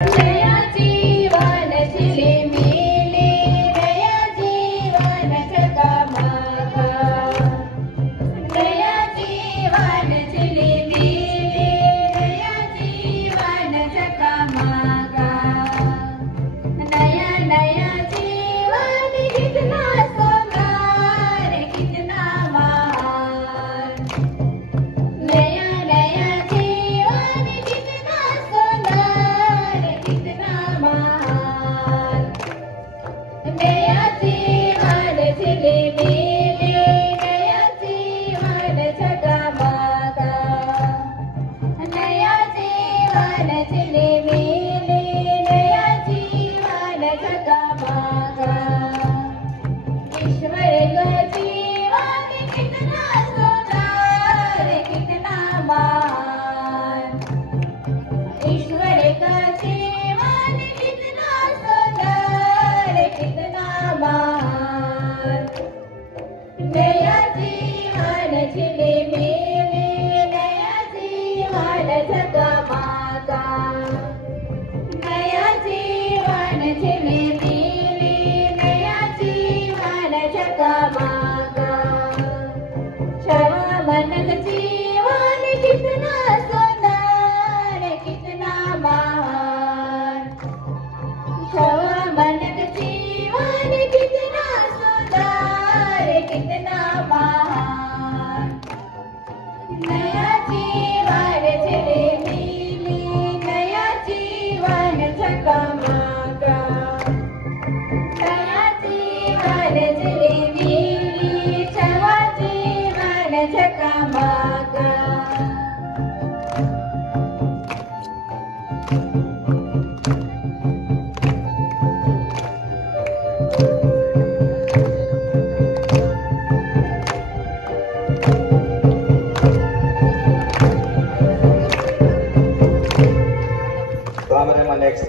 नया जीवन झिलिमिली, नया जीवन झगमगा, नया जीवन झिलिमिली, नया जीवन झगमगा, नया नया जीवन कितना सुंदर कितना महान, नया नया जीवन कितना सुंदर कितना महान, नया जीवन झिलिमिली, नया जीवन झगमगा, नया जीवन झिलिमिली, नया जीवन झगमगा, ईश्वर का जीवन कितना सुंदर कितना महान, ईश्वर का जीवन कितना सुंदर कितना महान, नया जीवन झिलिमिली, नया जीवन झगमगा, नया जीवन झिलिमिली, नया जीवन झगमगा, छवा मन का जीवन कितना सुंदर कितना महान, छवा मन का जीवन कितना सुंदर कितना महान, नया जीवन झिलिमिली, नया जीवन झगमगा, नया जीवन झिलिमिली, छवा जीवन झगमगा। So I'm next.